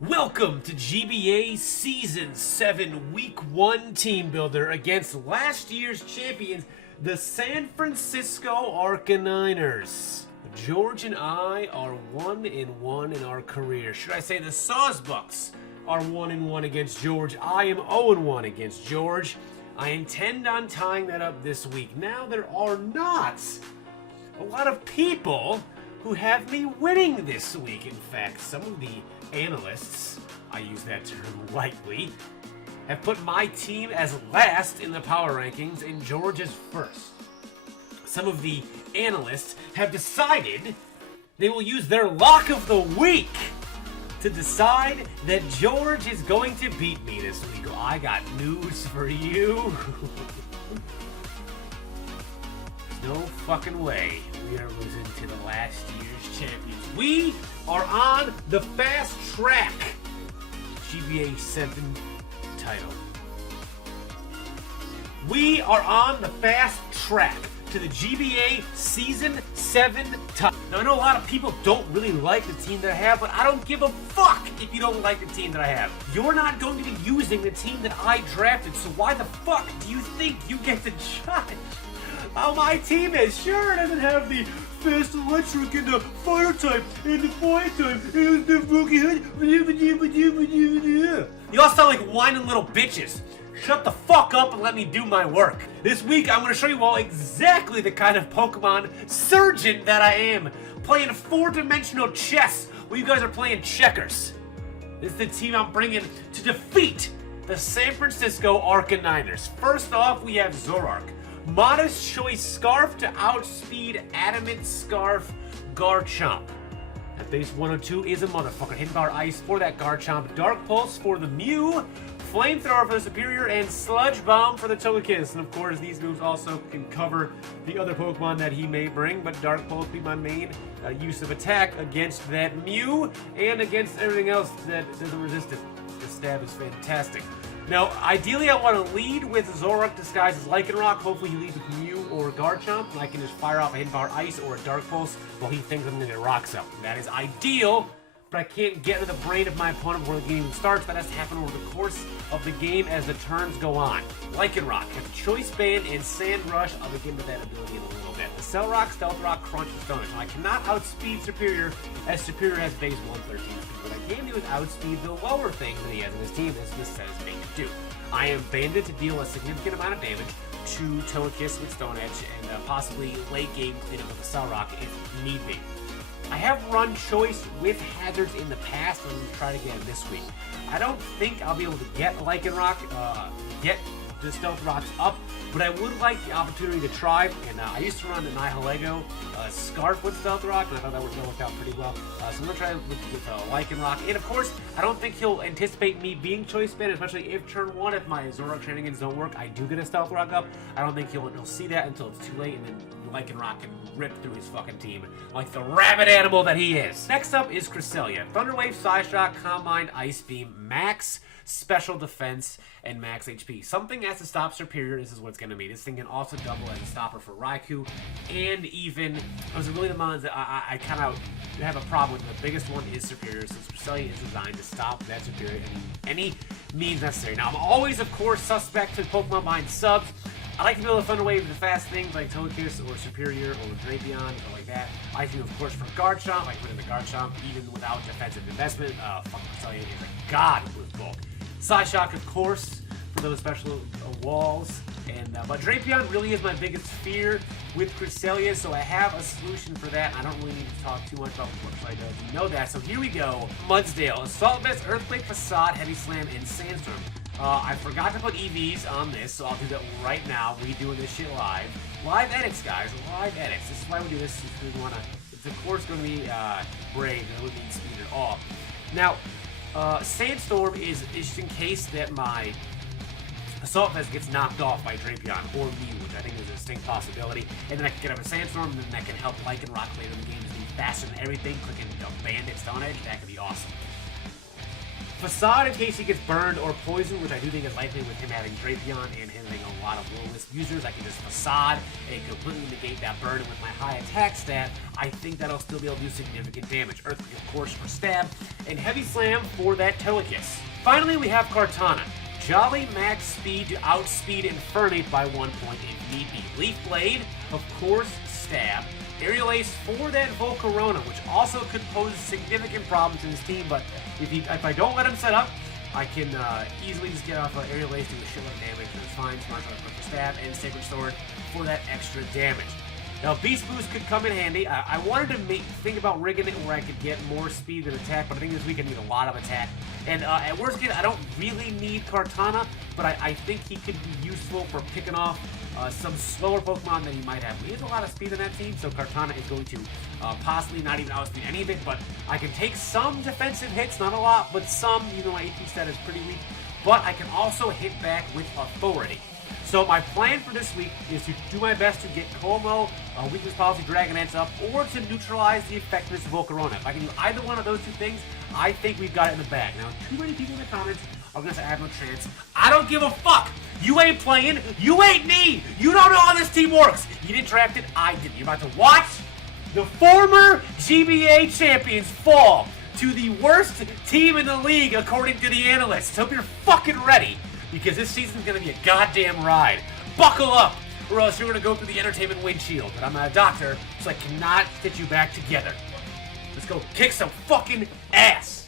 Welcome to GBA Season 7 Week 1 Team Builder against last year's champions, the San Francisco Arcaniners. George and I are 1-1 in our career. Should I say the Sawsbucks are 1-1 against George. I am 0-1 against George. I intend on tying that up this week. Now, there are not a lot of people who have me winning this week. In fact, some of the analysts, I use that term lightly, have put my team as last in the power rankings and George as first. Some of the analysts have decided they will use their lock of the week to decide that George is going to beat me this week. Well, I got news for you. No fucking way we are losing to the last year's champions. We are on the fast track GBA 7 title. We are on the fast track to the GBA Season 7 title. Now, I know a lot of people don't really like the team that I have, but I don't give a fuck if you don't like the team that I have. You're not going to be using the team that I drafted, so why the fuck do you think you get to judge how my team is? Sure, it doesn't have the fast electric and the fire type and the fire type and the rookie hood. You all sound like whining little bitches. Shut the fuck up and let me do my work. This week, I'm going to show you all exactly the kind of Pokemon surgeon that I am. Playing 4-dimensional chess while you guys are playing checkers. This is the team I'm bringing to defeat the San Francisco Arcaniners. First off, we have Zoroark. Modest Choice Scarf to outspeed Adamant Scarf Garchomp. At base 102 is a motherfucker. Hidden Power Ice for that Garchomp. Dark Pulse for the Mew. Flamethrower for the Superior. And Sludge Bomb for the Togekiss. And of course, these moves also can cover the other Pokemon that he may bring. But Dark Pulse be my main use of attack against that Mew. And against everything else that doesn't resist it. The stab is fantastic. Now, ideally, I want to lead with Zoroark disguised as Lycanroc. Hopefully, he leads with Mew or Garchomp, and I can just fire off a Hidden Power Ice or a Dark Pulse while he thinks I'm going to get Rock Cell. That is ideal, but I can't get into the brain of my opponent before the game even starts. That has to happen over the course of the game as the turns go on. Lycanroc has Choice Band and Sand Rush. I'll get into that ability in a little bit. The Cell Rock, Stealth Rock, Crunch, and Stone Edge. Now, I cannot outspeed Superior, as Superior has base 113 speed. What I can do is outspeed the lower things that he has in his team, as this says me to do. I am banded to deal a significant amount of damage to Togekiss with Stone Edge and possibly late game cleanup with the Cell Rock if need be. I have run Choice with Hazards in the past, and I'm going to try to get it this week. I don't think I'll be able to get Lycanroc, get the Stealth Rocks up, but I would like the opportunity to try, and I used to run the Nihilego Scarf with Stealth Rock, and I thought that would work out pretty well. So I'm going to try with Lycanroc, and of course, I don't think he'll anticipate me being Choice Band, especially if turn 1, if my Zoroark shenanigans don't work, I do get a Stealth Rock up. I don't think he'll see that until it's too late, and then Lycanroc can rip through his fucking team like the rabid animal that he is. Next up is Cresselia. Thunderwave, Psyshock, Combined, Ice Beam, Max Special Defense, and Max HP. Something has to stop Superior. This is what it's going to be. This thing can also double as a stopper for Raikou, and even, those are really the ones that I kind of have a problem with. The biggest one is Superior, since Cresselia is designed to stop that Superior in any means necessary. Now, I'm always, of course, suspect to Pokemon behind subs. I like to be able to Thunderwave the fast things like Togekiss or Superior or Drapion or like that. I do, of course, for Garchomp. I put in the Garchomp even without defensive investment. Fucking Cresselia is a god with bulk. Psyshock, of course, for those special walls. And but Drapion really is my biggest fear with Cresselia, so I have a solution for that. I don't really need to talk too much about what Cresselia does. You know that. So here we go. Mudsdale, Assault Vest, Earthquake, Facade, Heavy Slam, and Sandstorm. I forgot to put EVs on this, so I'll do that right now. We doing this shit live. Live edits, guys. Live edits. This is why we do this. If we want to, it's of course going to be brave. It wouldn't need speed at all. Now, Sandstorm is just in case that my Assault Vest gets knocked off by Drapion or Mew, which I think is a distinct possibility. And then I can get up a Sandstorm, and then that can help Lycanroc later in the game to be faster than everything. Clicking Bandit Stone Edge, that could be awesome. Facade in case he gets burned or poisoned, which I do think is likely with him having Drapion and him having a lot of low-risk users. I can just Facade and completely negate that burn, and with my high attack stat, I think that I'll still be able to do significant damage. Earthquake, of course, for stab, and Heavy Slam for that Togekiss. Finally, we have Kartana. Jolly max speed to outspeed Infernate by 1 point if need be. Leaf Blade, of course, stab. Aerial Ace for that Volcarona, which also could pose significant problems in his team, but if I don't let him set up, I can easily just get off Aerial Ace, do a shitload of damage, and it's fine. Smart Shot for stab, and Sacred Sword for that extra damage. Now, Beast Boost could come in handy. I wanted to think about rigging it where I could get more speed than attack, but I think this week I need a lot of attack. And at worst case, I don't really need Kartana, but I think he could be useful for picking off some slower Pokemon that he might have. He has a lot of speed in that team, so Kartana is going to possibly not even outspeed any of it, but I can take some defensive hits, not a lot, but some, even though my AP stat is pretty weak, but I can also hit back with authority. So my plan for this week is to do my best to get Como, Weakness Policy, Dragonance up, or to neutralize the effectiveness of Volcarona. If I can do either one of those two things, I think we've got it in the bag. Now, too many people in the comments are going to say I have no chance. I don't give a fuck. You ain't playing. You ain't me. You don't know how this team works. You didn't draft it. I did. You're about to watch the former GBA champions fall to the worst team in the league, according to the analysts. Hope you're fucking ready, because this season's gonna be a goddamn ride. Buckle up, or else you're gonna go through the entertainment windshield. But I'm not a doctor, so I cannot stitch you back together. Let's go kick some fucking ass.